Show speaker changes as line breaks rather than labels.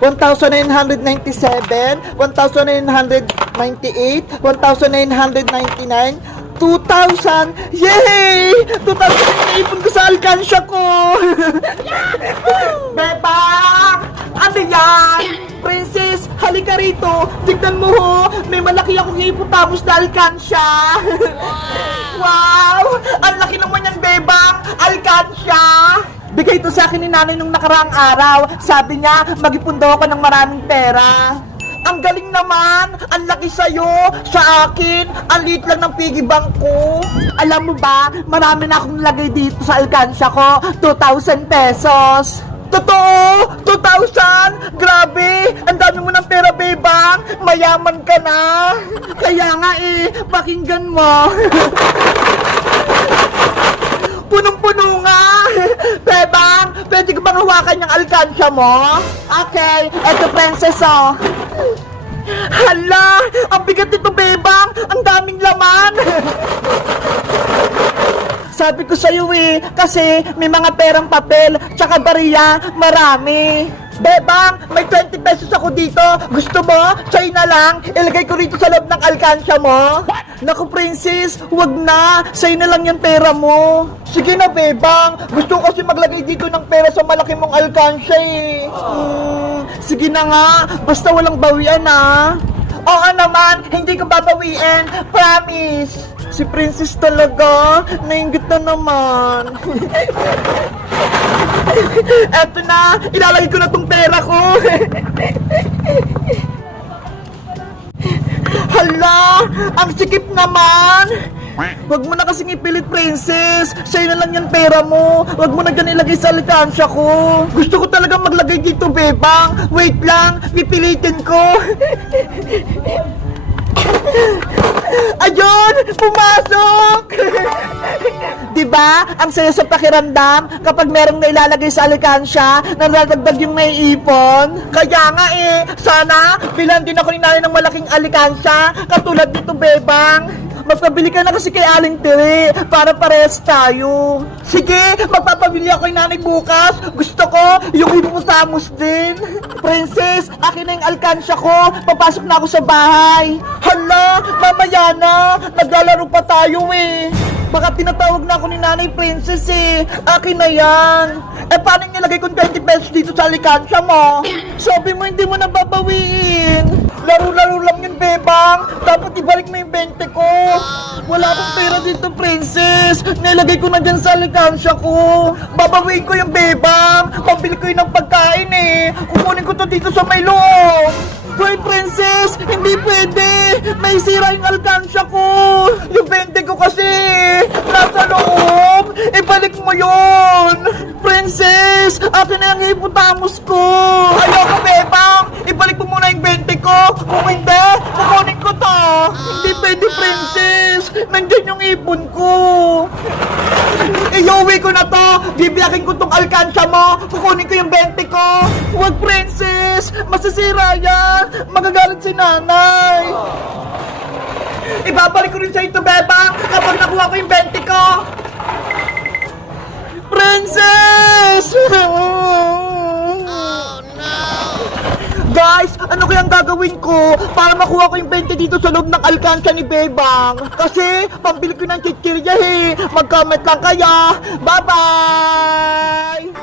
1,997, 1,998, 1,999, 2,000! Yay! 2,000 yung naipon ko sa alkansya ko! Bebang! Ano yan? Princess, halika rito. Tignan mo ho, may malaki akong hipotamos na alkansya. wow! Ang laki naman yan, Bebang! Alkansya! Bigay ito sa akin ni nanay nung nakaraang araw. Sabi niya, mag-ipon daw ako ng maraming pera. Ang galing naman! Ang laki sa'yo! Sa akin, ang liit lang ng piggy bank ko. Alam mo ba, marami na akong lagay dito sa alkansya ko. 2,000 pesos. Totoo! 2,000! Grabe! Ang dami mo ng pera, bebang! Mayaman ka na! Kaya nga eh, pakinggan mo! Punong-puno nga! Bebang, pwede ko bang hawakan yung alkansya mo? Okay, eto princess oh. Hala! Ang bigat nito, Bebang! Ang daming laman! Sabi ko sa'yo eh, kasi may mga perang papel, tsaka bariya, marami. Bebang, may 20 pesos ako dito. Gusto mo? Sa'yo na lang. Ilagay ko rito sa loob ng alkansya mo. Naku, princess, wag na. Sa'yo na lang yung pera mo. Sige na, Bebang. Gusto ko kasi maglagay dito ng pera sa malaki mong alkansya eh. Hmm, sige na nga. Basta walang bawian ah. Oo naman, hindi ko babawiin. Promise. Si Princess talaga, nainggit na naman. Eto na, ilalagay ko na tong pera ko. Hala, ang sikip naman. Huwag mo na kasing ipilit, princess. Sa'yo na lang yung pera mo. Huwag mo na dyan ilagay sa alkansya ko. Gusto ko talaga maglagay dito, bebang. Wait lang, pipilitin ko. Ayun! Pumasok! Di ba? Ang saya sa pakiramdam kapag merong nailalagay sa alkansya na nadagdag yung naiipon. Kaya nga eh, sana bilan din ako ni nanay ng malaking alkansya katulad nito, Bebang. Magpabili ka na kasi kay Aling Tiri para pares tayo. Sige, magpapabili ako kay nanay bukas. Gusto ko yung hippopotamus din. Princess, akin na yung alkansya ko. Papasok na ako sa bahay. Hala, mamaya na. Naglalaro pa tayo eh. Baka tinatawag na ako ni Nanay Princess eh. Akin na yan. Eh, paano nilagay kong 20 pesos dito sa alikansya mo? Sabi mo hindi mo na babawiin. Laro-laro lang yun, Bebang. Dapat ibalik mo yung 20 ko. Wala akong pera dito, Princess. Nilagay ko na dyan sa alikansya ko. Babawiin ko yung Bebang. Pambili ko yun ng pagkain eh. Kukunin ko to dito sa may loob. Hoy, princess! Hindi pwede! May sira yung alkansya ko! Yung 20 ko kasi! Nasa loob! Ibalik mo yon! Princess! Akin na yung hippopotamus ko! Ayoko, Nandyan yung ipon ko! Iuwi ko na to! Bibiyakin ko tong alkansya mo! Kukunin ko yung 20 ko! Huwag, princess! Masisira yan! Magagalit si nanay! Ibabalik ko rin sa ito, Beba! Guys, ano kayang gagawin ko para makuha ko yung 20 dito sa loob ng alkansya ni Bebang? Kasi, pambili ko ng chichirya eh. Mag-comment lang kaya. Bye-bye!